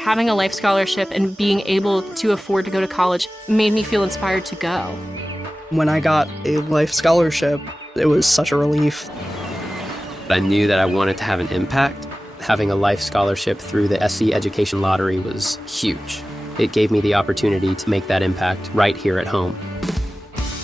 Having a life scholarship and being able to afford to go to college made me feel inspired to go. When I got a life scholarship, it was such a relief. I knew that I wanted to have an impact. Having a life scholarship through the SC Education Lottery was huge. It gave me the opportunity to make that impact right here at home.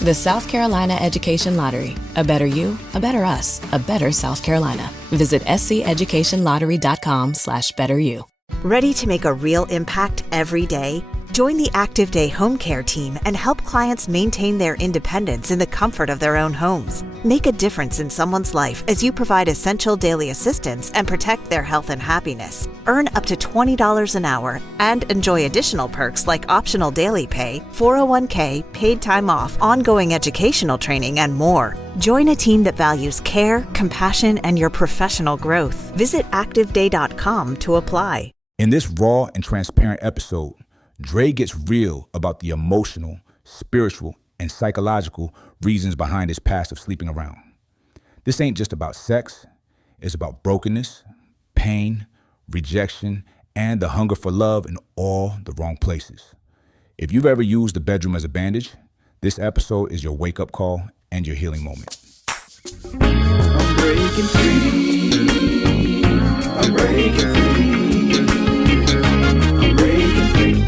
The South Carolina Education Lottery. A better you, a better us, a better South Carolina. Visit sceducationlottery.com/betteryou. Ready to make a real impact every day? Join the Active Day Home Care team and help clients maintain their independence in the comfort of their own homes. Make a difference in someone's life as you provide essential daily assistance and protect their health and happiness. Earn up to $20 an hour and enjoy additional perks like optional daily pay, 401k, paid time off, ongoing educational training, and more. Join a team that values care, compassion, and your professional growth. Visit activeday.com to apply. In this raw and transparent episode, Dre gets real about the emotional, spiritual, and psychological reasons behind his past of sleeping around. This ain't just about sex. It's about brokenness, pain, rejection, and the hunger for love in all the wrong places. If you've ever used the bedroom as a bandage, this episode is your wake-up call and your healing moment. I'm breaking free. I'm breaking free. I'm breaking free.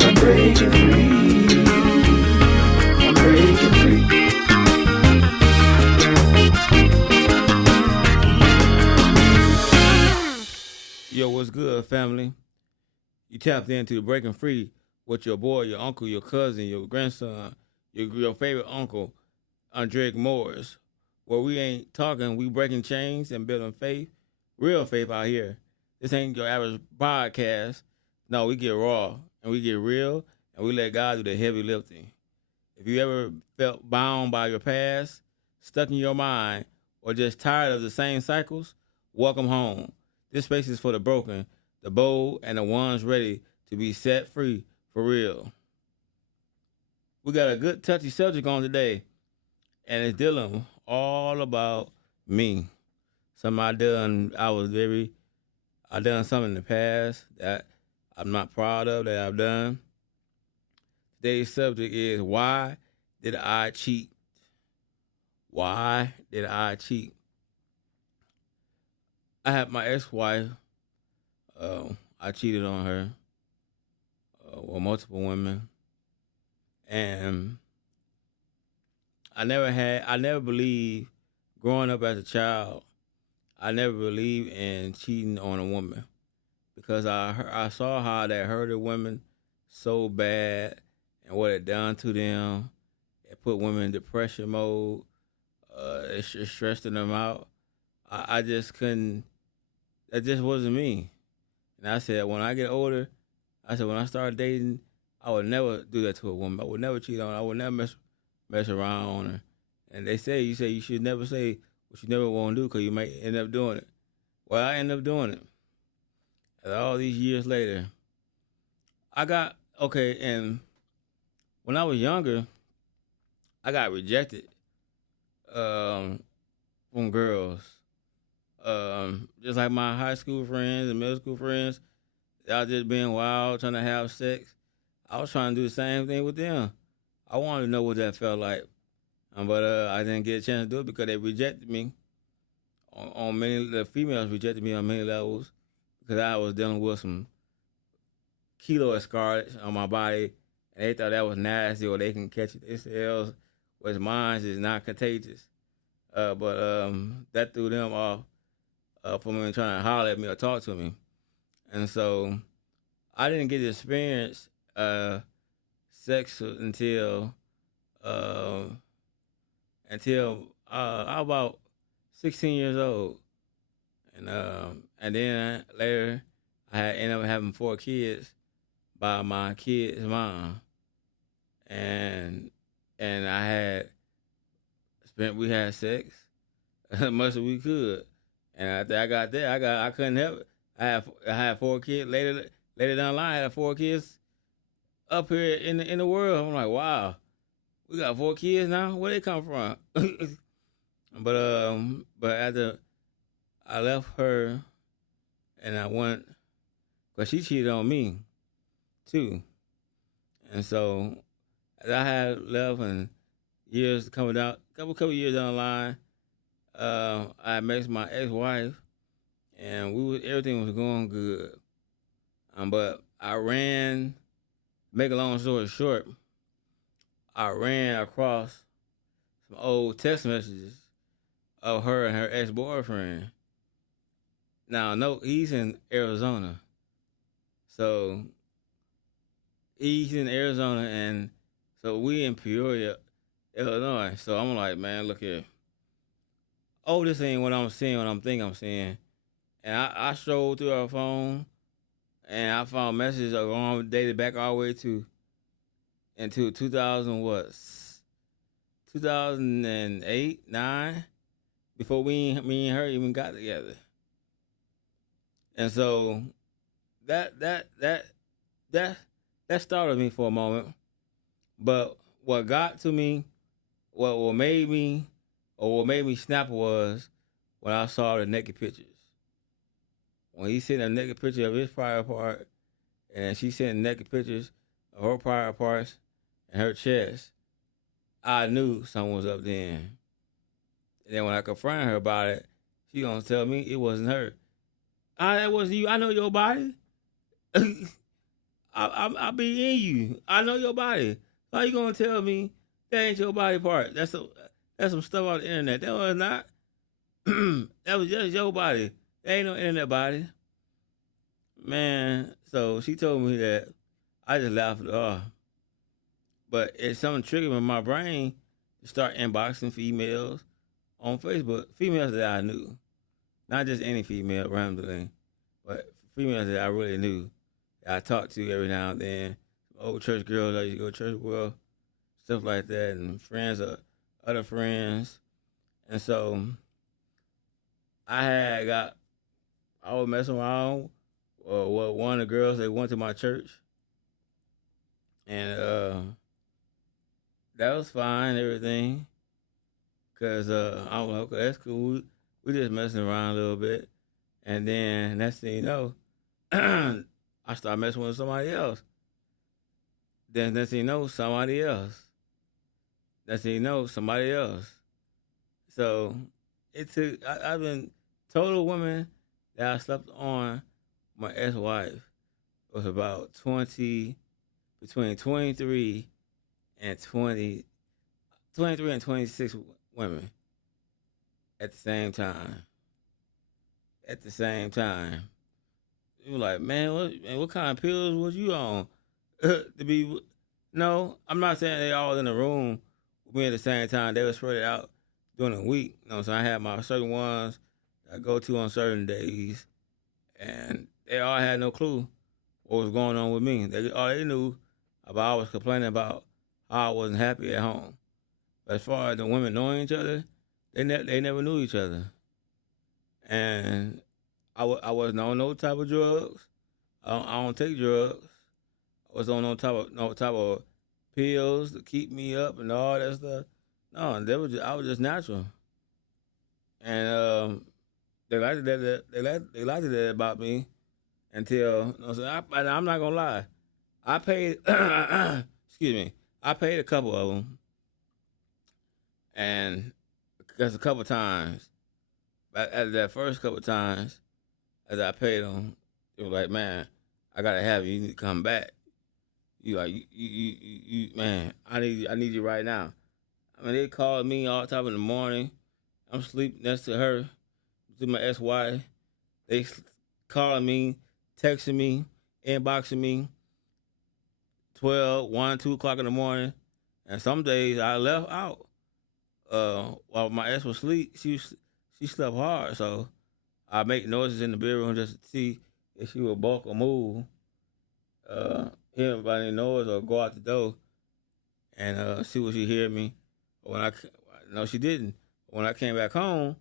I'm breaking free. I'm breaking free. Yo, what's good, family? You tapped into Breaking Free with your boy, your uncle, your cousin, your grandson, your favorite uncle, Andrick Morris, where we ain't talking, we breaking chains and building faith, real faith out here. This ain't your average podcast. No, we get raw and we get real and we let God do the heavy lifting. If you ever felt bound by your past, stuck in your mind, or just tired of the same cycles, welcome home. This space is for the broken, the bold, and the ones ready to be set free for real. We got a good touchy subject on today, and it's dealing all about me. Something I done something in the past that I'm not proud of that I've done. Today's subject is, why did I cheat? Why did I cheat? I had my ex-wife. I cheated on her with multiple women. And I never believed, growing up as a child, I never believed in cheating on a woman because I saw how that hurted women so bad and what it done to them. It put women in depression mode. It stressed them out. I just couldn't. That just wasn't me. And I said, when I get older, when I start dating, I would never do that to a woman. I would never cheat on her. I would never mess around on her. And you should never say what you never want to do because you might end up doing it. Well, I ended up doing it. And all these years later, and when I was younger, I got rejected from girls. Just like my high school friends and middle school friends, y'all just being wild, trying to have sex. I was trying to do the same thing with them. I wanted to know what that felt like. But I didn't get a chance to do it because they rejected me. The females rejected me on many levels because I was dealing with some keloid scars on my body, and they thought that was nasty or they can catch it themselves, whereas mine is not contagious. But that threw them off from even trying to holler at me or talk to me. And so I didn't get to experience sex until I was about 16 years old. And then later I ended up having 4 kids by my kid's mom. And we had sex as much as we could. And after I got there, I couldn't help it. I had 4 kids. Later down the line, I had 4 kids up here in the world. I'm like, wow, we got 4 kids now? Where they come from? But after I left her and I went, because she cheated on me too. And so as I had left and years coming out, couple years down the line, I met my ex-wife and everything was going good. But I ran, make a long story short, I ran across some old text messages of her and her ex-boyfriend. Now, no, he's in Arizona. So, he's in Arizona, and so we in Peoria, Illinois. So, I'm like, man, look here. Oh, this ain't what I'm seeing, what I'm thinking I'm seeing. And I strolled through her phone, and I found messages that were dated back all the way into 2008, 9, before me and her even got together. And so that startled me for a moment. But what got to me, what made me snap was when I saw the naked pictures. When he sent a naked picture of his private part, and she sent naked pictures of her private parts and her chest, I knew something was up then. And then when I confronted her about it, she gonna tell me it wasn't her. That wasn't you. I know your body. I be in you. I know your body. How you gonna tell me that ain't your body part? That's some stuff on the internet. That was not. That was just your body. There ain't no internet body. Man, so she told me that. I just laughed it off. But it's something triggered in my brain to start inboxing females on Facebook. Females that I knew. Not just any female randomly, but females that I really knew. That I talked to every now and then. Old church girls I used to go to church with, stuff like that, and friends of other friends. And so I was messing around with one of the girls that went to my church. And that was fine, everything. Because I was like, okay, that's cool. We just messing around a little bit. And then next thing you know, I started messing with somebody else. Then next thing you know, somebody else. Next thing you know, somebody else. So I've been total women that I slept on my ex-wife was about between 23 and 26 women at the same time. You were like, man, what kind of pills was you on? No, I'm not saying they all in the room with me at the same time. They were spread out during the week. You know, so I had my certain ones I go to on certain days, and they all had no clue what was going on with me. All they knew about I was complaining about how I wasn't happy at home. But as far as the women knowing each other, they never knew each other. And I wasn't on no type of drugs. I don't take drugs. I was on no type of pills to keep me up and all that stuff. No, I was just natural. And they liked that. They liked that about me until I'm not gonna lie. I paid. Excuse me. I paid a couple of them, and because a couple of times, at that first couple of times, as I paid them, it was like, man, I gotta have you. You need to come back. You like you man. I need you right now. I mean, they called me all time in the morning. I'm sleeping next to her, to my ex-wife. They calling me, texting me, inboxing me. 12, 1, 2 o'clock in the morning. And some days I left out. While my ex was asleep, she slept hard. So I make noises in the bedroom just to see if she would balk or move. Hear any noise or go out the door and see what she hear me. No, she didn't. When I came back home,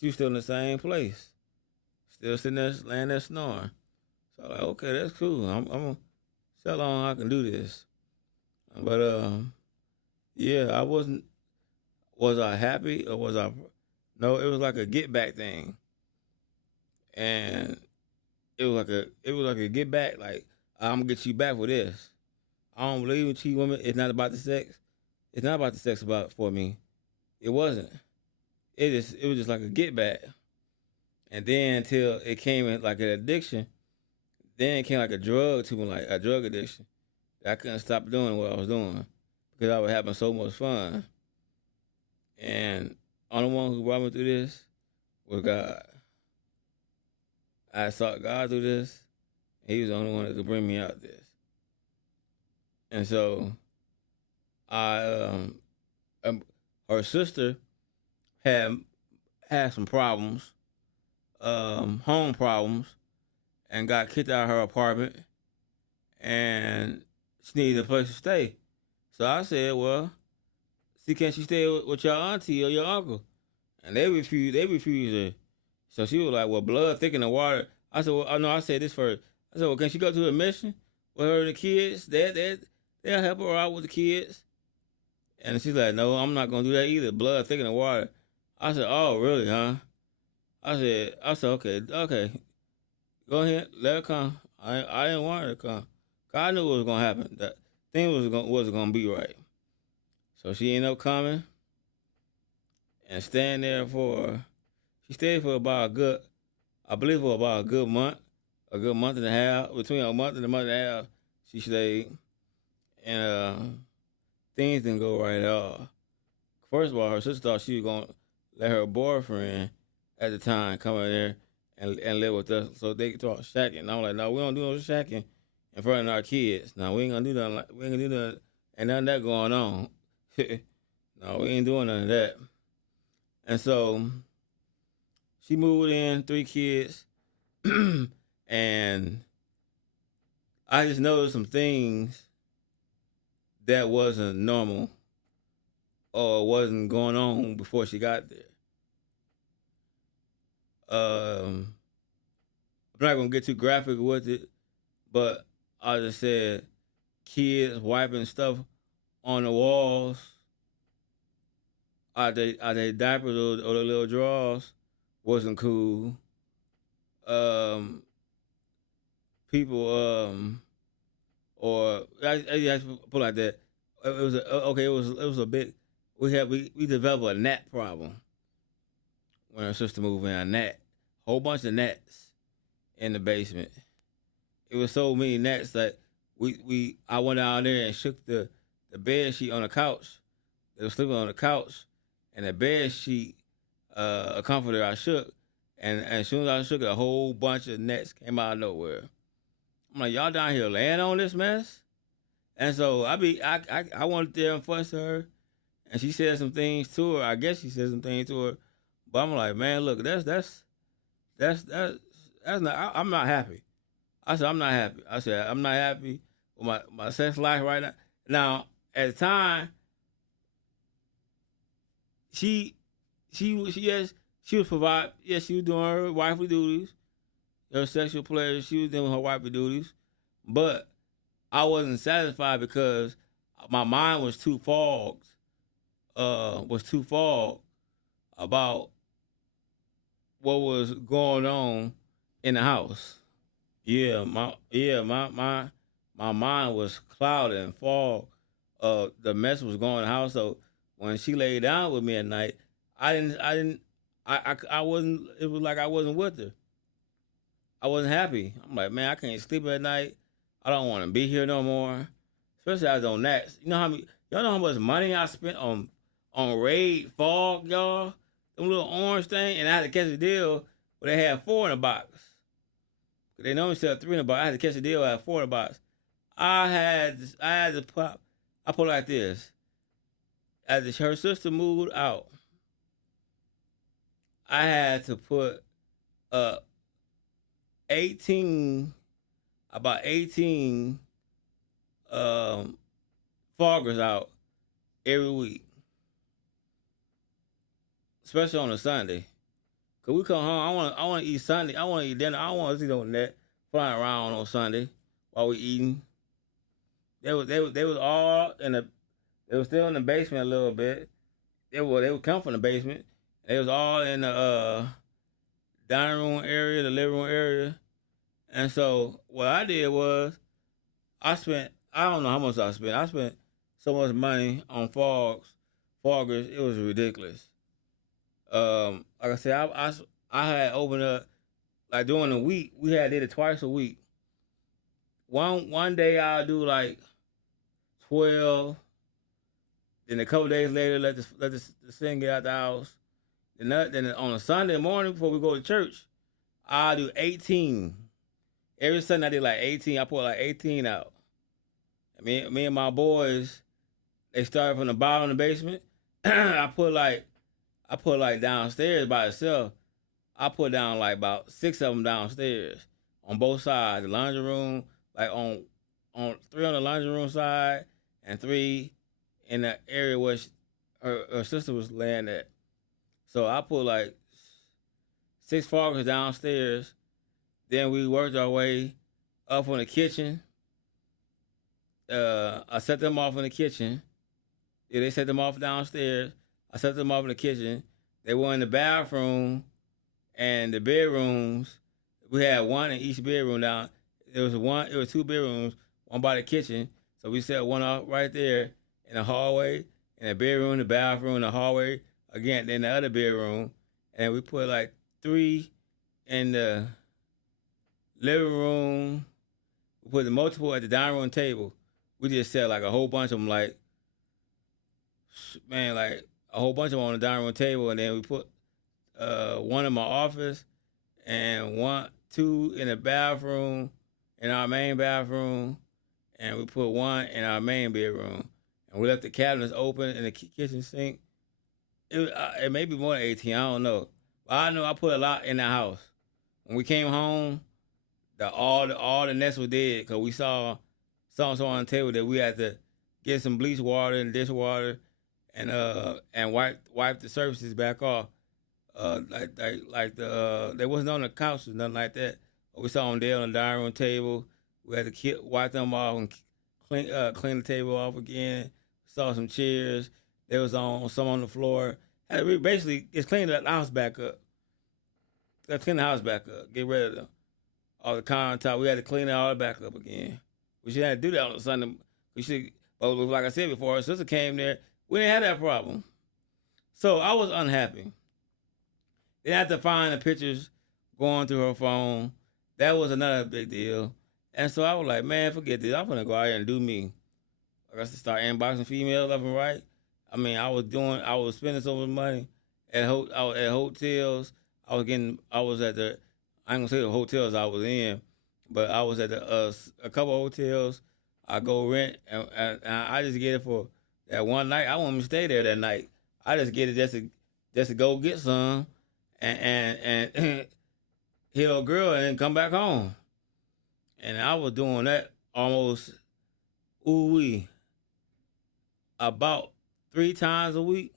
she was still in the same place. Still sitting there, laying there snoring. So I'm like, okay, that's cool. I'm going to see how long I can do this. But, yeah, I wasn't Was I happy or was I? No, it was like a get back thing, and it was like a get back. Like, I'm gonna get you back for this. I don't believe in cheating women. It's not about the sex. It's not about the sex for me. It wasn't. It was just like a get back. And then until it came in like an addiction, then it came like a drug to me, like a drug addiction. I couldn't stop doing what I was doing because I was having so much fun. And only one who brought me through this was God. I sought God through this. He was the only one that could bring me out of this. And so her sister had some problems, home problems, and got kicked out of her apartment, and she needed a place to stay. So I said, well, see, can she stay with your auntie or your uncle? And they refused her. So she was like, well, blood thicker than water. I said, well, oh, no, I said this first. I said, well, can she go to a mission with her and the kids? They'll help her out with the kids. And she's like, no, I'm not going to do that either. Blood thicker than water. I said, oh, really, huh? I said, okay. Go ahead, let her come. I didn't want her to come. God knew what was going to happen. That thing wasn't going to be right. So she ended up coming and staying there she stayed for about a good month and a half. Between a month and a month and a half, she stayed. And things didn't go right at all. First of all, her sister thought she was going to let her boyfriend at the time come in there and live with us. So they thought shacking. And I'm like, no, we don't do no shacking in front of our kids. No, we ain't going to do nothing. We ain't going to do nothing. Ain't none of that going on. No, we ain't doing none of that. And so she moved in, 3 kids. And I just noticed some things that wasn't normal or wasn't going on before she got there. I'm not going to get too graphic with it, but I just said kids wiping stuff on the walls, are they diapers or the little drawers wasn't cool. People, or I put it like that. It was a big. We developed a gnat problem when our sister moved in. A gnat, whole bunch of gnats in the basement. It was so many gnats that I went out there and shook the bed sheet on the couch. They were sleeping on the couch, and the bed sheet, a comforter I shook, and as soon as I shook it, a whole bunch of gnats came out of nowhere. I'm like, y'all down here laying on this mess? And so I went there and fussed her, and she said some things to her. I guess she said some things to her, but I'm like, man, look, that's not. I'm not happy. I said I'm not happy. I said I'm not happy with my sex life right now. Now at the time, she was providing. Yes, she was doing her wifely duties, her sexual pleasure. She was doing her wifely duties, but I wasn't satisfied because my mind was too fogged. About what was going on in the house. My mind was clouded and fogged. The mess was going in the house. So when she laid down with me at night, I wasn't. It was like I wasn't with her. I wasn't happy. I'm like, man, I can't sleep at night. I don't want to be here no more. Especially I was on that. Y'all know how much money I spent on Raid Fog, y'all? Them little orange thing, and I had to catch a deal where they had 4 in a box. They normally sell 3 in a box. I had to catch a deal. I had 4 in a box. I had to pop. I put it like this. As her sister moved out, I had to put about 18 foggers out every week, especially on a Sunday. Cause we come home, I want to eat Sunday. I want to eat dinner. I don't want to see no net flying around on Sunday while we eating. They was all in the. They was still in the basement a little bit, they would come from the basement. They was all in the dining room area, the living room area. And so what I did was I don't know how much I spent. I spent so much money on foggers. It was ridiculous. Like I said, I had opened up, like during the week, we had did it twice a week. One day I'll do like 12. Then a couple days later, let the sin get out the house. Then on a Sunday morning before we go to church, I'll do 18. Every Sunday I did like 18. I put like 18 out. Me and my boys, they started from the bottom of the basement. I put like downstairs by itself. I put down like about 6 of them downstairs on both sides. The laundry room, like on 3 on the laundry room side and 3 in the area where her sister was laying at. So I put like 6 foggers downstairs. Then we worked our way up on the kitchen. I set them off in the kitchen. Yeah, they set them off downstairs. I set them off in the kitchen. They were in the bathroom and the bedrooms. We had one in each bedroom down. It was 2 bedrooms, one by the kitchen. So we set one off right there in the hallway, in the bedroom, the bathroom, the hallway, again, then the other bedroom. And we put like 3 in the living room. We put the multiple at the dining room table. We just set like a whole bunch of them, like a whole bunch of them on the dining room table. And then we put one in my office and 2 in the bathroom, in our main bathroom. And we put 1 in our main bedroom. And we left the cabinets open in the kitchen sink. It may be more than 18, I don't know. But I know I put a lot in the house. When we came home, all the nests were dead because we saw something on the table that we had to get some bleach water and dishwater and wipe the surfaces back off. They wasn't on the couch or nothing like that. We saw them there on the dining room table. We had to wipe them off and clean the table off again. Saw some chairs. There was some on the floor. We basically just cleaned the house back up. Clean the house back up. Get rid of all the countertop. We had to clean it all back up again. We should have to do that on a Sunday. But like I said before, our sister came there. We didn't have that problem. So I was unhappy. Then I had to find the pictures going through her phone. That was another big deal. And so I was like, man, forget this. I'm gonna go out here and do me. I got to start inboxing females left and right. I mean, I was spending so much money at hotels. I was at the, I ain't gonna say the hotels I was in, but I was at a couple of hotels. I go rent, and I just get it for that one night. I won't even stay there that night. I just get it just to go get some and hit a girl and then come back home. And I was doing that almost, about 3 times a week.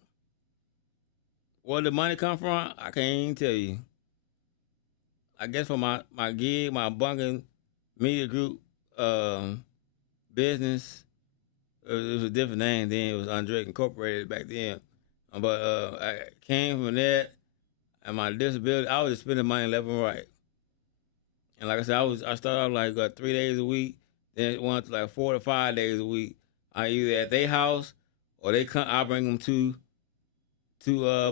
Where the money come from, I can't even tell you. I guess for my gig, my bunking media group business, it was a different name then. It was Andre Incorporated back then. But I came from that, and my disability, I was just spending money left and right. And like I said, I started out like 3 days a week, then it went to like 4 to 5 days a week. I either at their house or I bring them to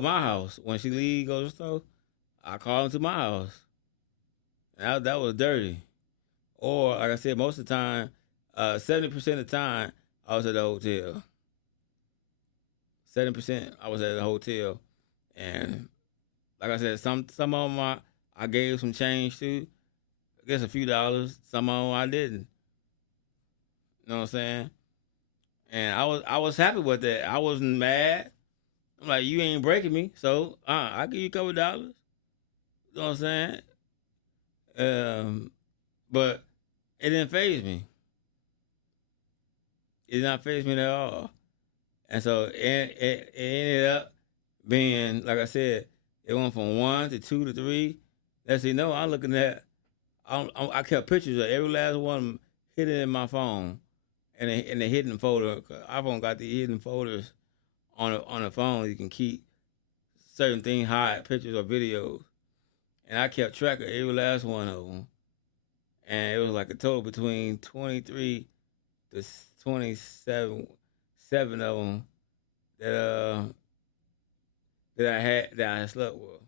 my house. When she leave, go to the store, I call them to my house. And that was dirty. Or like I said, most of the time, 70% of the time, I was at the hotel. 70% I was at the hotel. And like I said, some of them I gave some change to. I guess a few dollars. Some of them I didn't. You know what I'm saying? And I was happy with that. I wasn't mad. I'm like, you ain't breaking me, so I'll give you a couple of dollars. You know what I'm saying? But it didn't faze me. It did not faze me at all. And so it ended up being, like I said, it went from 1 to 2 to 3. That's I'm looking at. I kept pictures of every last one hidden in my phone, in the hidden folder. iPhone got the hidden folders on the phone, you can keep certain things, hide pictures or videos. And I kept track of every last one of them. And it was like a total between 23 to 27 of them that I slept with.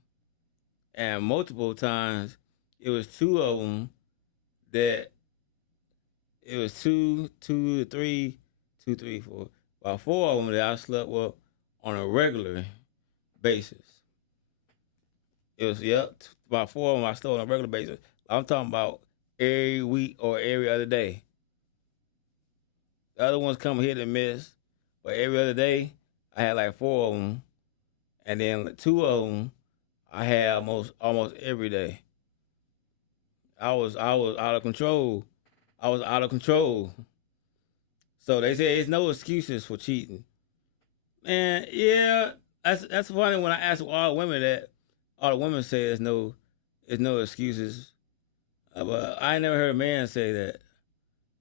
And multiple times, it was two of them that it was two to three, four. About four of them that I slept with on a regular basis. It was, about four of them I slept on a regular basis. I'm talking about every week or every other day. The other ones come hit and miss, but every other day I had like four of them, and then two of them I had almost every day. I was out of control. I was out of control. So they say it's no excuses for cheating. Man, yeah, that's funny when I ask all the women that. All the women say there's no excuses. But I never heard a man say that.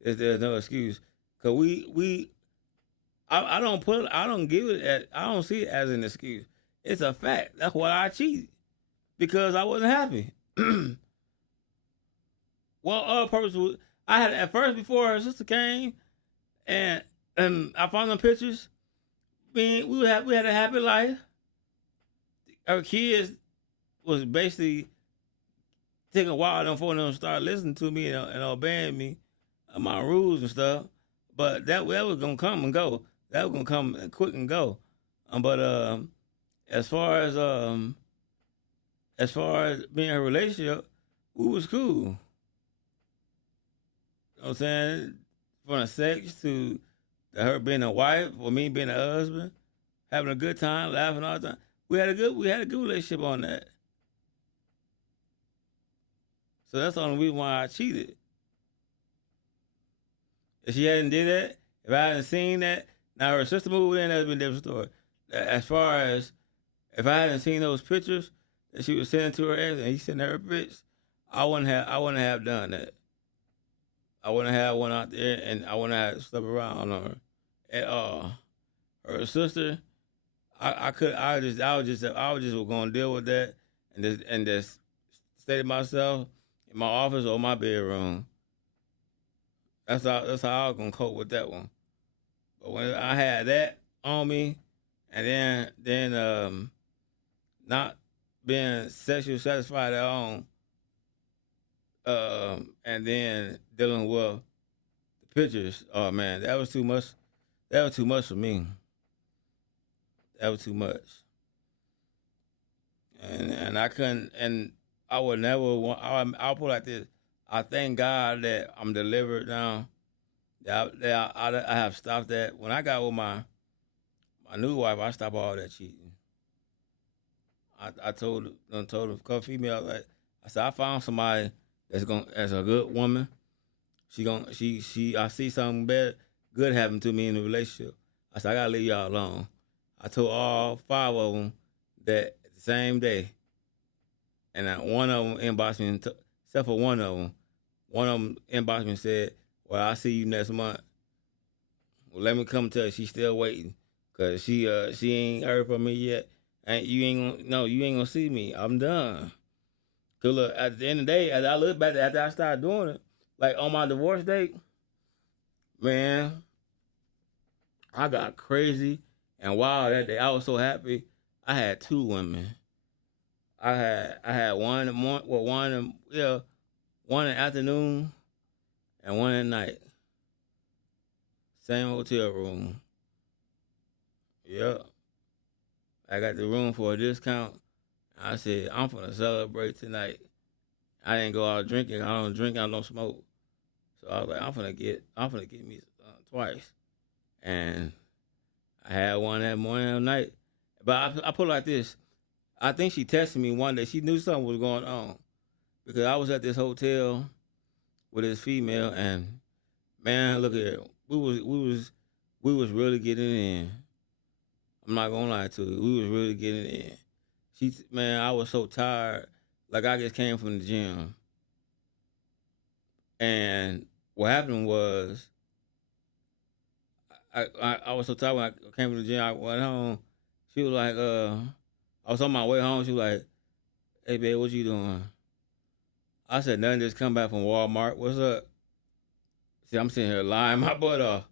There's no excuse. Cause I don't see it as an excuse. It's a fact. That's why I cheated. Because I wasn't happy. Well, other purpose was, I had at first before her sister came and I found them pictures. We had a happy life. Her kids was basically taking a while for them to start listening to me and obeying me, my rules and stuff. But that was gonna come and go. That was gonna come quick and go. But as far as being in a relationship, we was cool. You know what I'm saying? From the sex to her being a wife or me being a husband, having a good time, laughing all the time. We had a good relationship on that. So that's the only reason why I cheated. If she hadn't did that, if I hadn't seen that, now her sister moved in, that'd been a different story. As far as if I hadn't seen those pictures that she was sending to her ex and he sent her pics, I wouldn't have done that. I wouldn't have went out there and I wouldn't have slept around on her at all. Her sister, I was just gonna deal with that and just stay to myself in my office or my bedroom. That's how I was gonna cope with that one. But when I had that on me, and then not being sexually satisfied at all, and then dealing with the pictures, oh man, that was too much. That was too much for me. That was too much. And I couldn't, and I would never want, I'll put it like this. I thank God that I'm delivered now. That I have stopped that. When I got with my new wife, I stopped all that cheating. I told a couple females, like, I said, I found somebody that's a good woman. I see something good happen to me in the relationship. I said, I gotta leave y'all alone. I told all 5 of them that the same day. And one of them inboxed me, except for one of them. One of them inboxed me and said, well, I'll see you next month. Well, let me come tell you, she's still waiting. Because she ain't heard from me yet. And you ain't gonna see me. I'm done. Because look, at the end of the day, as I look back after I started doing it, like on my divorce date, man, I got crazy and wild that day. I was so happy. I had 2 women. I had one in the morning, one in the afternoon and one at night. Same hotel room. Yep. I got the room for a discount. I said, I'm gonna celebrate tonight. I didn't go out drinking. I don't drink. I don't smoke. So I was like, I'm gonna get me twice. And I had one that morning and night. But I put it like this. I think she texted me one day. She knew something was going on because I was at this hotel with this female, and man, look here, we was really getting in. I'm not gonna lie to you, we was really getting in. I was so tired, like I just came from the gym, and what happened was I was so tired when I came from the gym. I went home. She was like, I was on my way home. She was like, "Hey, babe, what you doing?" I said, "Nothing. Just come back from Walmart. What's up?" See, I'm sitting here lying my butt off.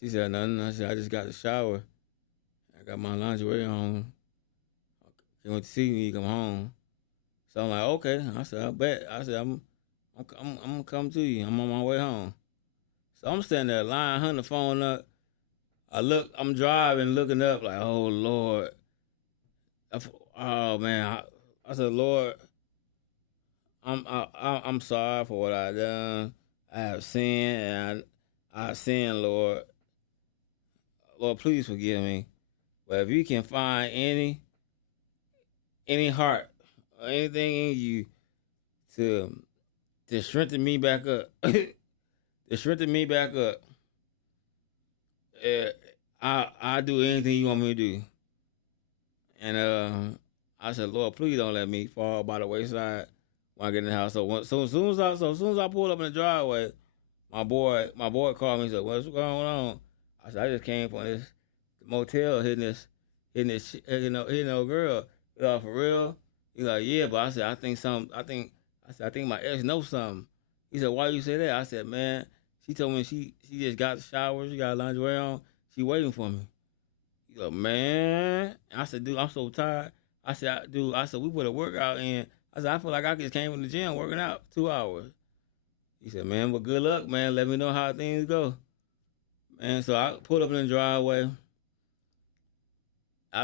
She said, "Nothing." I said, "I just got the shower. I got my lingerie on. You want to see me? You come home." So I'm like, "Okay." I said, "I bet." I said, "I'm gonna come to you. I'm on my way home." So I'm standing there lying, hunting the phone up. I'm driving, looking up, like, oh Lord. Oh man. I said, Lord, I'm sorry for what I done. I have sinned, and I sinned, Lord. Lord, please forgive me. But if you can find any heart or anything in you to strengthen me back up, I do anything you want me to do. And I said, Lord, please don't let me fall by the wayside when I get in the house. So as soon as I pulled up in the driveway, my boy called me and said, "What's going on?" I said, "I just came from this motel hitting no girl." For real? He's like, "Yeah," but I said, I think my ex knows something. He said, "Why you say that?" I said, "Man, she told me she just got the shower, she got lingerie on, she waiting for me." He's like, "Man," I said, "Dude, I'm so tired." I said, "Dude," we put a workout in. I said, "I feel like I just came from the gym working out 2 hours." He said, "Man, well, good luck, man. Let me know how things go." Man, so I pulled up in the driveway. I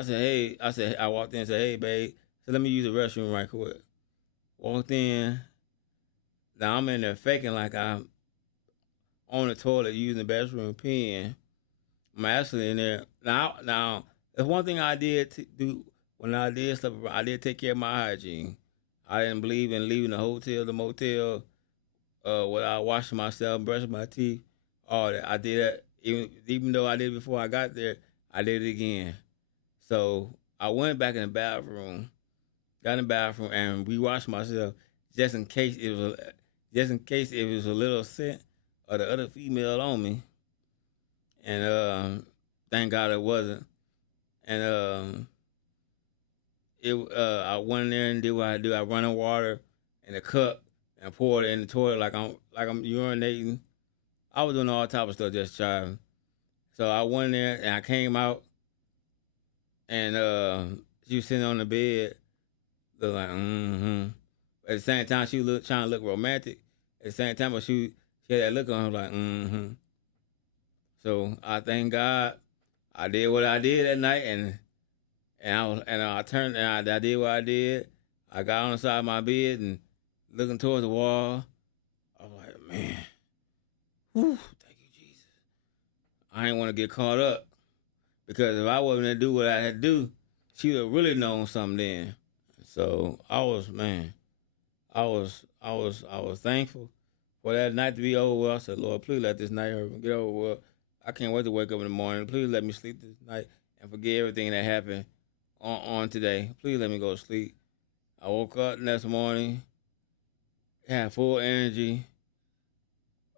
walked in and said, "Hey, babe." So let me use the restroom right quick. Walked in. Now I'm in there faking like I'm on the toilet using the bathroom peeing. I'm actually in there. Now, there's one thing I did do when I did stuff. I did take care of my hygiene. I didn't believe in leaving the motel, without washing myself, brushing my teeth, all that. I did that. Even though I did it before I got there, I did it again. So I went back in the bathroom, got in the bathroom, and re-washed myself just in case it was a little scent of the other female on me. And thank God it wasn't. And I went in there and did what I do. I run in water in a cup and poured it in the toilet like I'm urinating. I was doing all type of stuff just trying. So I went in there and I came out, and she was sitting on the bed, looking like At the same time, she was trying to look romantic. At the same time, but she had that look on her like So I thank God I did what I did that night, and I turned and I did what I did. I got on the side of my bed and looking towards the wall. I was like, man, whew, thank you, Jesus. I ain't want to get caught up, because if I wasn't to do what I had to do, she would have really known something then. So I was thankful for that night to be over with. I said, Lord, please let this night get over with. I can't wait to wake up in the morning. Please let me sleep this night and forget everything that happened on today. Please let me go to sleep. I woke up next morning, had full energy.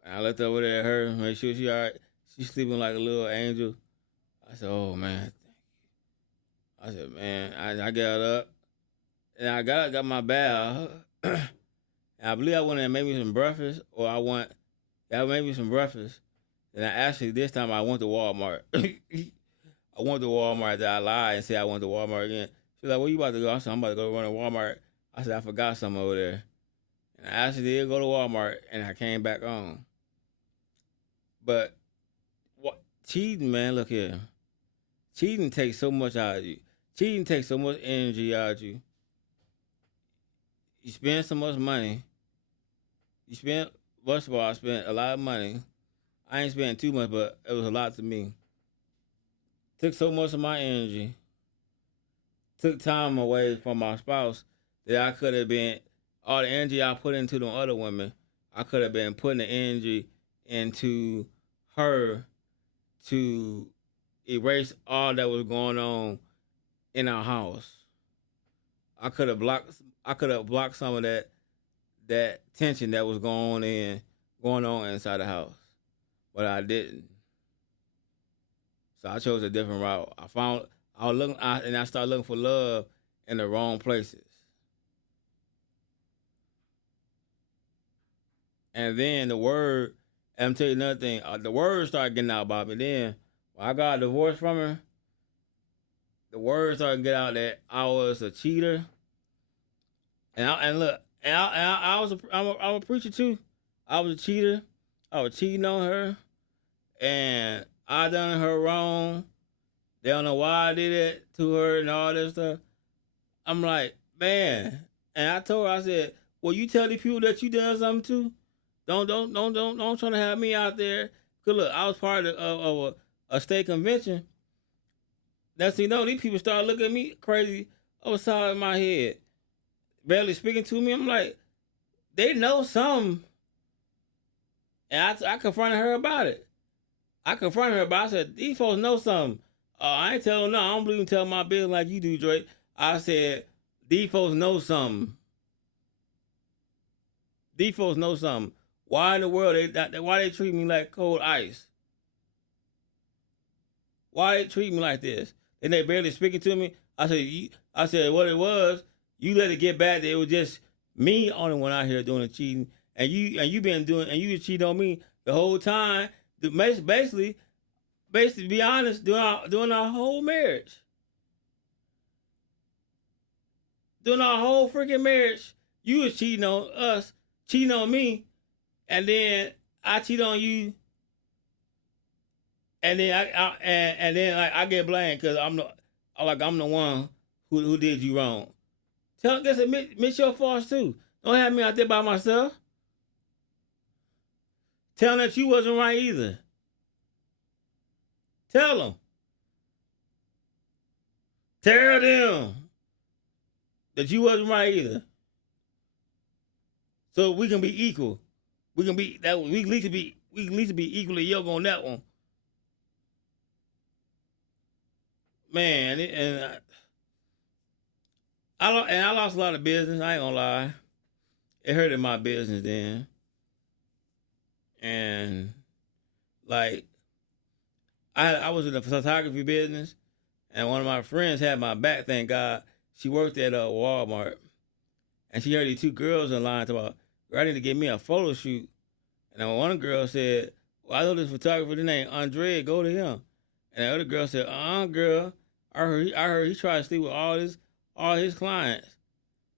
I looked over there at her, make sure she all right. She's sleeping like a little angel. I said, oh, man, thank you. I said, man, I got up, and I got my bath. And I believe I went in and made me some breakfast, made me some breakfast. And this time I went to Walmart. I went to Walmart. I lied and said I went to Walmart again. She was like, where you about to go? I said, I'm about to go run to Walmart. I said, I forgot something over there. And I actually did go to Walmart, and I came back on. But cheating, man, look here. Cheating takes so much out of you. Cheating takes so much energy out of you. You spend so much money. First of all, I spent a lot of money. I ain't spending too much, but it was a lot to me. Took so much of my energy. Took time away from my spouse that I could have been, all the energy I put into them other women, I could have been putting the energy into her to erase all that was going on in our house. I could have blocked some of that tension that was going on inside the house. But I didn't. So I chose a different route. I started looking for love in the wrong places. And then the word, and I'm telling you another thing, the word started getting out about me. Then when I got a divorce from her, the word started getting out that I was a cheater. I'm a preacher too. I was a cheater. I was cheating on her, and I done her wrong. They don't know why I did it to her and all this stuff. I'm like, man. And I told her, I said, well, you tell these people that you done something too. Don't try to have me out there. Cause look, I was part of a state convention. Next thing you know, these people started looking at me crazy upside my head, barely speaking to me. I'm like, they know something. And I confronted her about it. I said, these folks know something. I ain't telling them, no, I don't believe in telling my business like you do, Drake. I said, these folks know something. These folks know something. Why in the world why they treat me like cold ice? Why they treat me like this? And they barely speaking to me. I said what it was, you let it get bad that it was just me only one out here doing the cheating. And you cheating on me the whole time. Basically, to be honest, doing our whole marriage. Doing our whole freaking marriage, you was cheating on us, cheating on me, and then I cheat on you, and then I get blamed because I'm the one who did you wrong. Admit your faults too. Don't have me out there by myself. Tell them that you wasn't right either. Tell them. Tell them that you wasn't right either. So we can be equal. We can at least be equally yoked on that one. Man, I lost a lot of business. I ain't gonna lie. It hurted my business then. And like I was in the photography business, and one of my friends had my back, thank God. She worked at Walmart, and she heard these two girls in line talking about, I need to get me a photo shoot. And then one girl said, well, I know this photographer, his name Andre, go to him. And the other girl said, girl, I heard he tried to sleep with all his clients.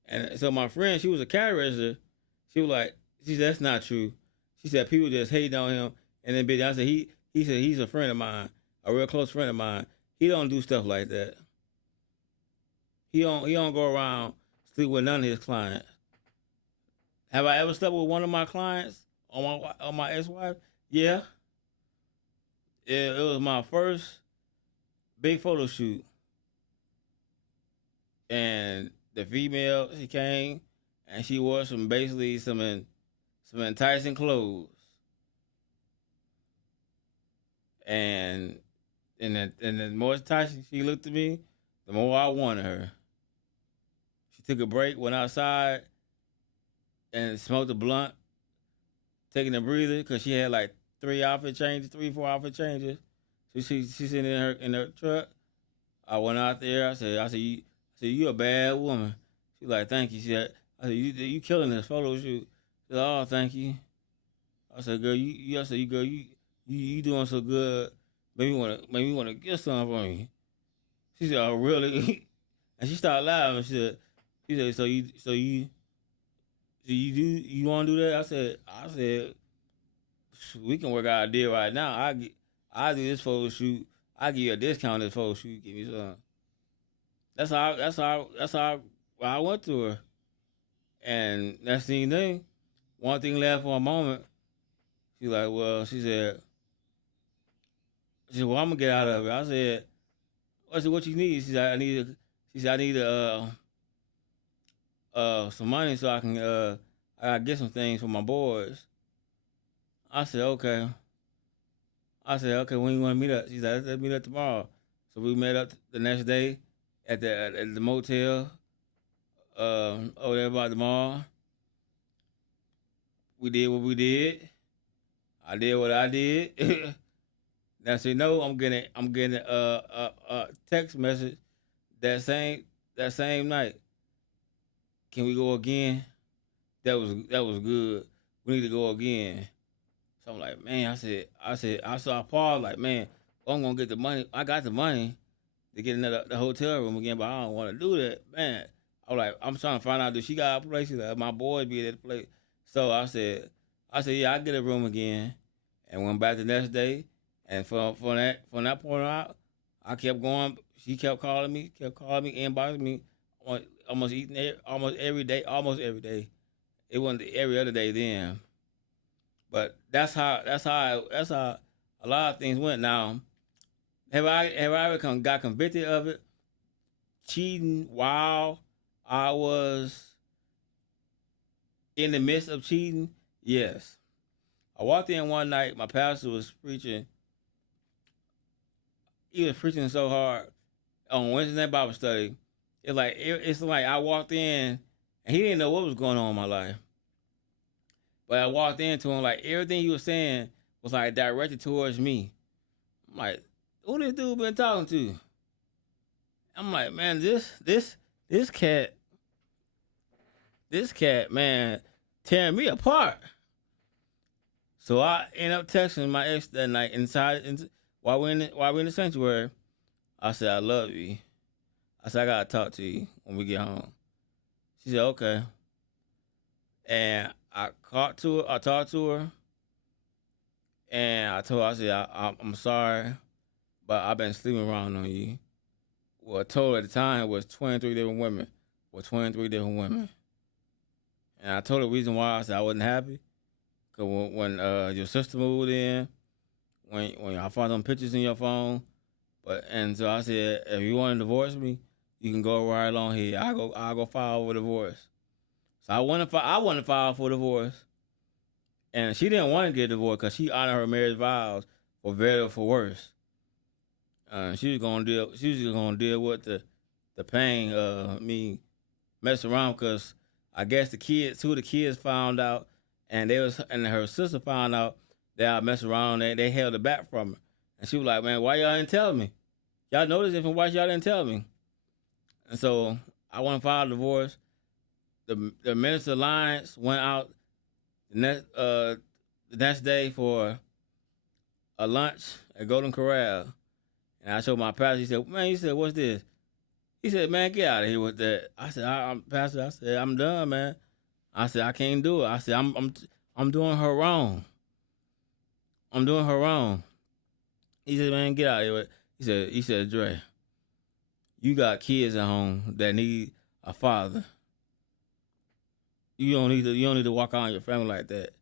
And so my friend, she was a cash register. She said, that's not true. She said, people just hate on him. And then I said, he said, he's a friend of mine, a real close friend of mine. He don't do stuff like that. He don't go around sleep with none of his clients. Have I ever slept with one of my clients on my ex-wife? Yeah. It was my first big photo shoot. And the female, she came and she wore some enticing clothes. And the more enticing she looked at me, the more I wanted her. She took a break, went outside, and smoked a blunt, taking a breather, because she had like 4 outfit changes. So she's sitting in her truck. I went out there. I said, you a bad woman. She like, thank you. She said, I said, you killing this photo shoot. She said, oh, thank you. I said, girl, you doing so good. Maybe you wanna get something from me. She said, oh, really? And she started laughing. She said, so you want to do that? I said, we can work out a deal right now. I do this photo shoot. I give you a discount on this photo shoot. Give me some. That's how I went to her. And next thing you know, one thing left for a moment. She said, well, I'm gonna get out of it. I said, what you need? She said, I need some money so I can I gotta get some things for my boys. I said, okay. When you want to meet up? She said, let's meet up tomorrow. So we met up the next day at the motel over there by the mall. We did what we did. I did what I did. Now she know I'm getting a text message that same night. Can we go again? That was good. We need to go again. So I'm like, man, I saw Paul like, man, I'm gonna get the money. I got the money to get into the hotel room again, but I don't want to do that, man. I'm like, I'm trying to find out if she got a place. She's like, my boy be at the place. So I said, yeah, I get a room again, and went back the next day. And from that point out, I kept going. She kept calling me, inboxing me, almost every day. It wasn't every other day then, but that's how a lot of things went. Now, have I ever got convicted of it? Cheating while I was in the midst of cheating? Yes. I walked in one night. My pastor was preaching. He was preaching so hard on Wednesday night Bible study. It's like I walked in and he didn't know what was going on in my life. But I walked into him like everything he was saying was like directed towards me. I'm like, who this dude been talking to? I'm like, man, this cat, man, tearing me apart. So I ended up texting my ex that night while we're in the sanctuary. I said, I love you. I said, I gotta talk to you when we get home. She said, okay. And I talked to her, and I told her, I said, I'm sorry, but I've been sleeping around on you. Well, I told her at the time was 23 different women. And I told her the reason why. I said I wasn't happy. Because when your sister moved in, when I found them pictures in your phone, so I said, if you want to divorce me, you can go right along here. I'll go file for divorce. So I want to file for divorce, and she didn't want to get divorced because she honored her marriage vows for better or for worse. She was gonna deal with the pain of me messing around because I guess two of the kids found out, and her sister found out that I messed around. They held it back from her, and she was like, "Man, why y'all didn't tell me? Y'all know this different. Why y'all didn't tell me?" And so I want to file a divorce. The Minister Alliance went out the next day for a lunch at Golden Corral. And I showed my pastor. He said, "Man," he said, "what's this?" He said, "Man, get out of here with that." I said, "I'm pastor." I said, "I'm done, man." I said, "I can't do it." I said, "I'm doing her wrong. I'm doing her wrong." He said, "Man, get out of here with it." He said, "Dre, you got kids at home that need a father. You don't need to walk out on your family like that."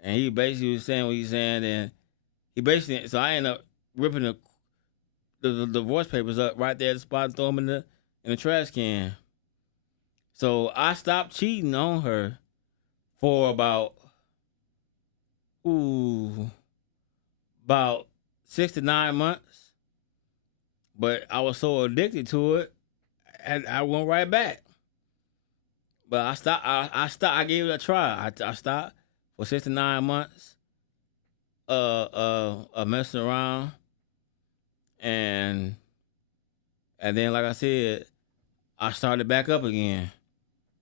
And he basically was saying what he's saying, and so I ended up ripping the divorce papers up right there at the spot and throw them in the trash can. So I stopped cheating on her for about 6 to 9 months. But I was so addicted to it, and I went right back. But I stopped. I gave it a try. I stopped for 6 to 9 months. Messing around, and then, like I said, I started back up again.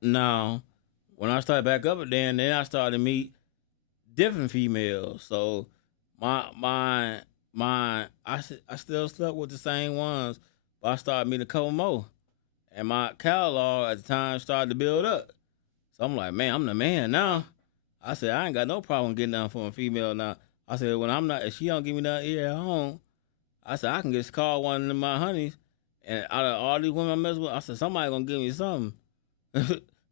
Now, when I started back up again, then I started to meet different females. So I still slept with the same ones, but I started meeting a couple more. And my catalog at the time started to build up. So I'm like, man, I'm the man now. I said, I ain't got no problem getting down for a female now. I said, if she don't give me nothing here at home, I said, I can just call one of my honeys, and out of all these women I mess with, I said, somebody gonna give me something.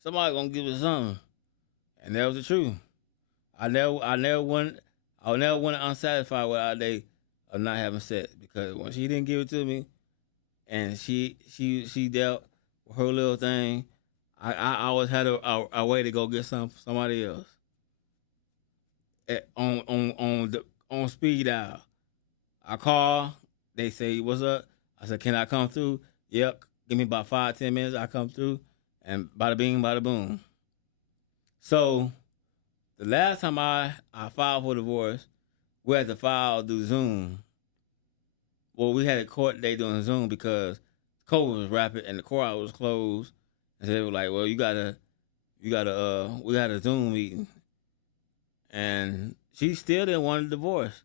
Somebody gonna give me something. And that was the truth. I never went unsatisfied with our day of not having sex, because when she didn't give it to me, and she dealt with her little thing, I always had a way to go get somebody else. On speed dial. I call, they say, "What's up?" I said, "Can I come through?" "Yep, give me about 5-10 minutes, I come through," and bada bing, bada boom. So the last time I filed for divorce, we had to file through Zoom. well, we had a court day doing Zoom because COVID was rapid and the courthouse was closed. And they were like, well, we got a Zoom meeting. And she still didn't want a divorce.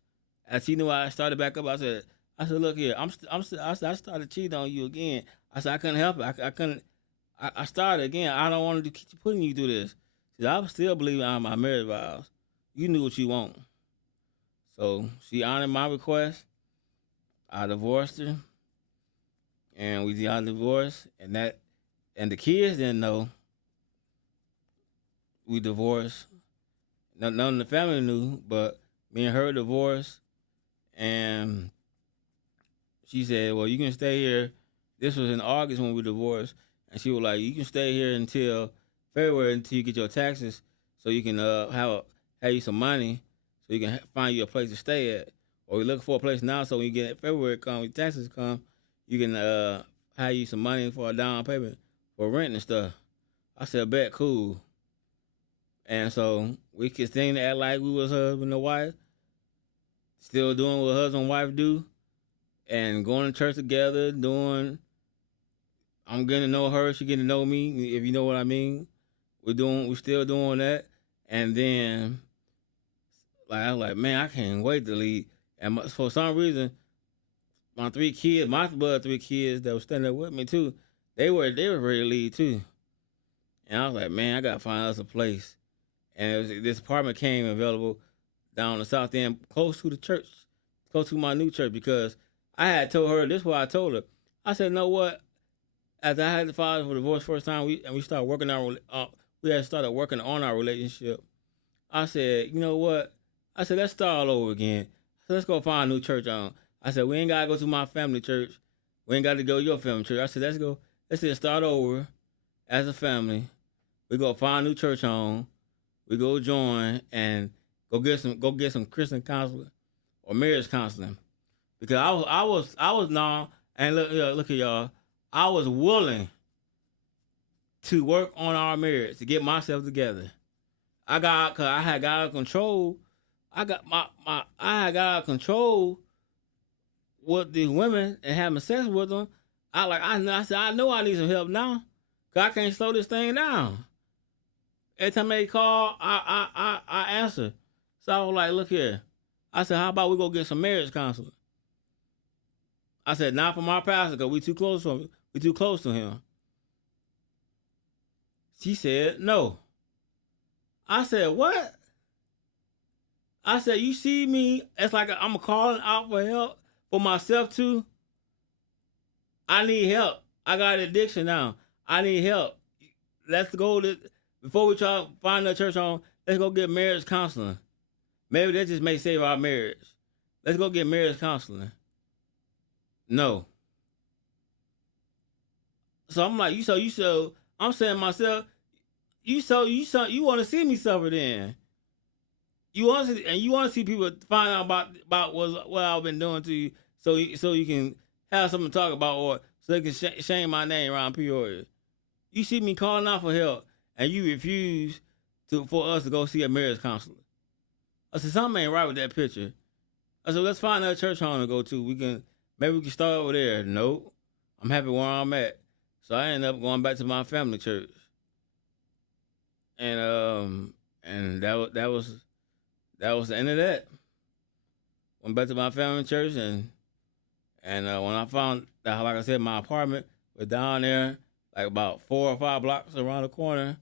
As she knew I started back up, I said, look here, I started cheating on you again. I said, I couldn't help it. I started again. I don't want to keep putting you through this. She said, I still believe in my marriage vows. You knew what you want. So she honored my request. I divorced her. And we got divorced. And the kids didn't know we divorced. None of the family knew, but me and her divorced. And she said, well, you can stay here. This was in August when we divorced. And she was like, you can stay here until February until you get your taxes so you can have you some money so you can find you a place to stay at. Or we're looking for a place now so when you get February come, when taxes come, you can have you some money for a down payment for rent and stuff. I said, bet, cool. And so we continued to act like we was husband and wife, still doing what husband and wife do, and going to church together, I'm getting to know her, she getting to know me, if you know what I mean. We're still doing that. And then, I was like, man, I can't wait to leave. And for some reason, my three kids that were standing there with me too, they were ready to leave too. And I was like, man, I gotta find us a place. And this apartment came available down the south end, close to the church, close to my new church, because I had told her, this is what I told her. I said, you know what? After I had to file for divorce first time, we started working we had started working on our relationship. I said, you know what? I said, let's start all over again. So let's go find a new church on. I said, we ain't gotta go to my family church. We ain't gotta go to your family church. I said, let's just start over as a family. We go find a new church on. We go join and go get some Christian counseling or marriage counseling. Because I was now, and look at y'all, I was willing to work on our marriage, to get myself together. I had got out of control. I had got out of control with these women and having sex with them. I said, I know I need some help now, because I can't slow this thing down. Every time they call, I answer. So I was like, look here. I said, how about we go get some marriage counseling? I said, not from our pastor, because we too close to him. She said, no. I said, what? I said, you see me, it's like I'm calling out for help for myself too. I need help. I got an addiction now. I need help. Let's go before we try to find a church home, let's go get marriage counseling. Maybe that just may save our marriage. Let's go get marriage counseling. No. So I'm like, I'm saying to myself, you want to see me suffer then. You want to see people find out about what I've been doing to you, so you can have something to talk about, or so they can shame my name around Peoria. You see me calling out for help, and you refuse for us to go see a marriage counselor. I said, something ain't right with that picture. I said, let's find another church home to go to. Maybe we can start over there. Nope. I'm happy where I'm at. So I ended up going back to my family church. And that was the end of that. Went back to my family church, and when I found that, like I said, my apartment was down there, like about 4 or 5 blocks around the corner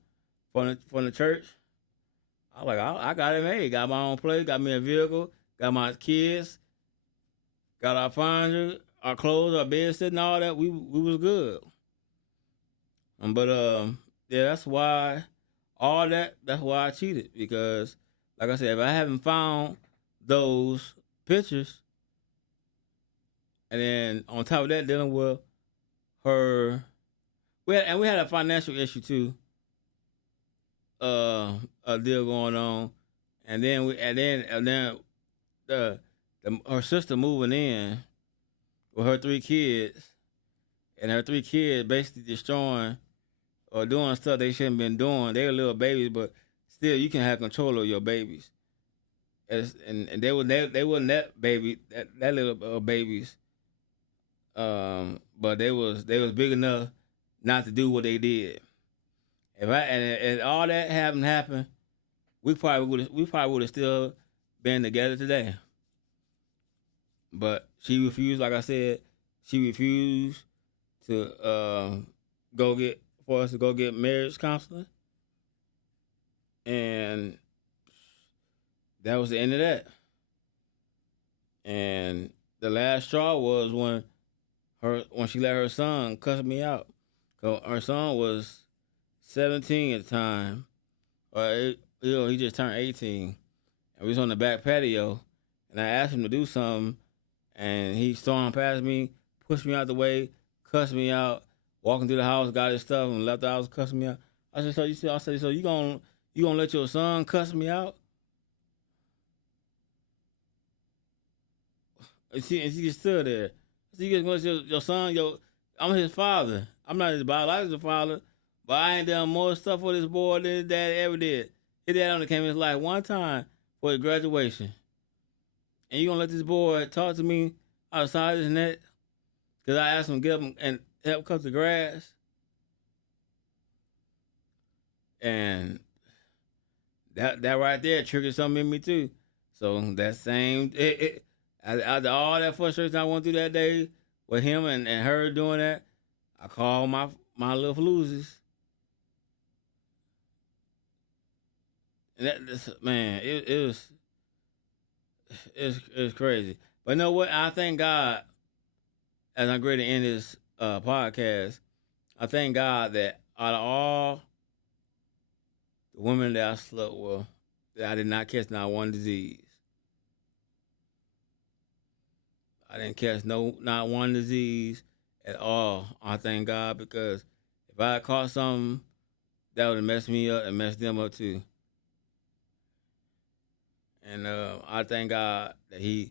from the church. I was like, I got it made. Got my own place, got me a vehicle, got my kids, got our furniture, our clothes, our bed sitting, all that. We was good. But yeah, that's why I cheated, because like I said, if I haven't found those pictures, and then on top of that, dealing with her, we had a financial issue too, a deal going on, and then her sister moving in with her 3 kids, and her 3 kids basically destroying or doing stuff they shouldn't been doing. They were little babies, but still, you can have control of your babies. And they were that baby, that little babies. But they was big enough not to do what they did. And all that hadn't happened, we probably would have still been together today. But she refused, like I said, she refused to for us to go get marriage counseling. And that was the end of that. And the last straw was when she let her son cuss me out. So her son was 17 at the time. He just turned 18. And we was on the back patio, and I asked him to do something, and he stormed past me, pushed me out the way, cussed me out, walking through the house, got his stuff, and left the house cussing me out. I said, so you gonna let your son cuss me out? And she just stood there. So you gonna let your son, I'm his father. I'm not his biological father, but I ain't done more stuff for this boy than his dad ever did. His dad only came in his life one time for his graduation. And you gonna let this boy talk to me outside his net? Because I asked him to get up and help cut the grass. And that right there triggered something in me too. So that same, after all that frustration I went through that day with him and her doing that, I called my little floozies. And it was crazy. But you know what? I thank God, as I'm ready to end this podcast, I thank God that out of all the women that I slept with, that I did not catch not one disease. I didn't catch not one disease at all. I thank God, because if I had caught something, that would have messed me up and messed them up too. And I thank God that he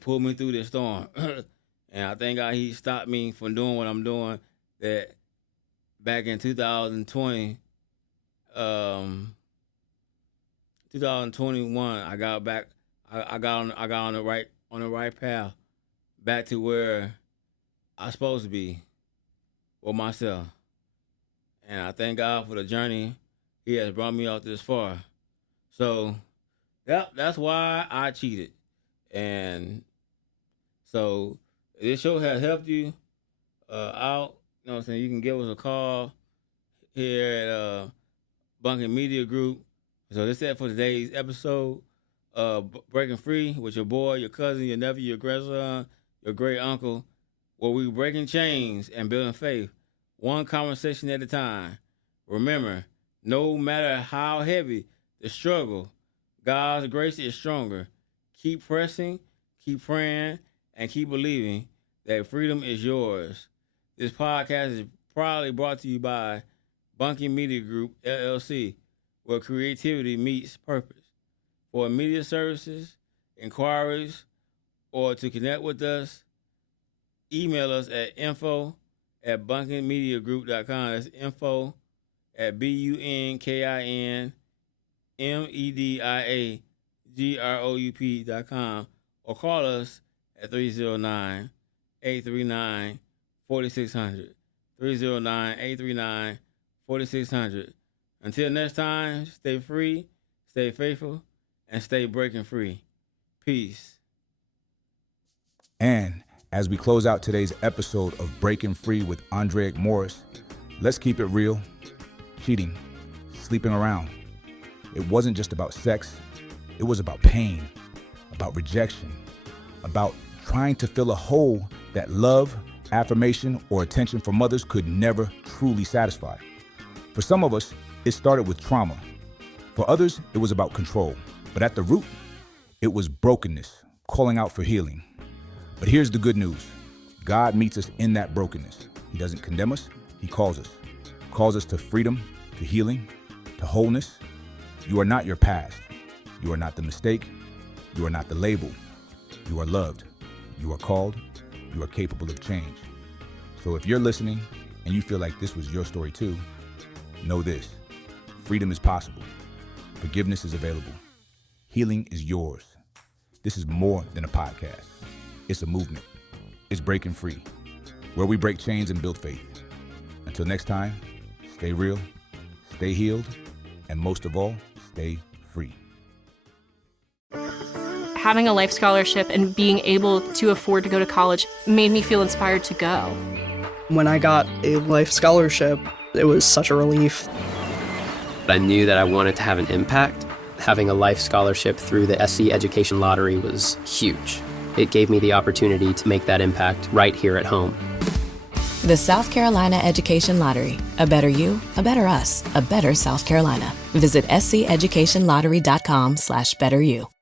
pulled me through this storm. And I thank God he stopped me from doing what I'm doing. That back in 2020, 2021, I got back. I got on the right path, back to where I was supposed to be with myself. And I thank God for the journey he has brought me out this far. So that's why I cheated. And so this show has helped you out. You know what I'm saying? You can give us a call here at Bunking Media Group. So this is it for today's episode of Breaking Free with your boy, your cousin, your nephew, your grandson, your great uncle, where we breaking chains and building faith, one conversation at a time. Remember, no matter how heavy the struggle, God's grace is stronger. Keep pressing, keep praying, and keep believing that freedom is yours. This podcast is proudly brought to you by Bunking Media Group, LLC, where creativity meets purpose. For immediate services, inquiries, or to connect with us, email us at info@bunkingmediagroup.com. That's info@bunkingmediagroup.com, or call us at 309-839-4600. 309-839-4600. Until next time, stay free, stay faithful, and stay breaking free. Peace. And as we close out today's episode of Breaking Free with Andre Morris, let's keep it real. Cheating, sleeping around. It wasn't just about sex. It was about pain, about rejection, about trying to fill a hole that love, affirmation, or attention from others could never truly satisfy. For some of us, it started with trauma. For others, it was about control. But at the root, it was brokenness, calling out for healing. But here's the good news. God meets us in that brokenness. He doesn't condemn us. He calls us to freedom, to healing, to wholeness. You are not your past. You are not the mistake. You are not the label. You are loved. You are called. You are capable of change. So if you're listening and you feel like this was your story too, know this. Freedom is possible. Forgiveness is available. Healing is yours. This is more than a podcast. It's a movement. It's breaking free. where we break chains and build faith. Until next time, stay real, stay healed, and most of all, stay free. Having a life scholarship and being able to afford to go to college made me feel inspired to go. When I got a life scholarship, it was such a relief. I knew that I wanted to have an impact. Having a life scholarship through the SC Education Lottery was huge. It gave me the opportunity to make that impact right here at home. The South Carolina Education Lottery. A better you, a better us, a better South Carolina. Visit sceducationlottery.com/betteryou.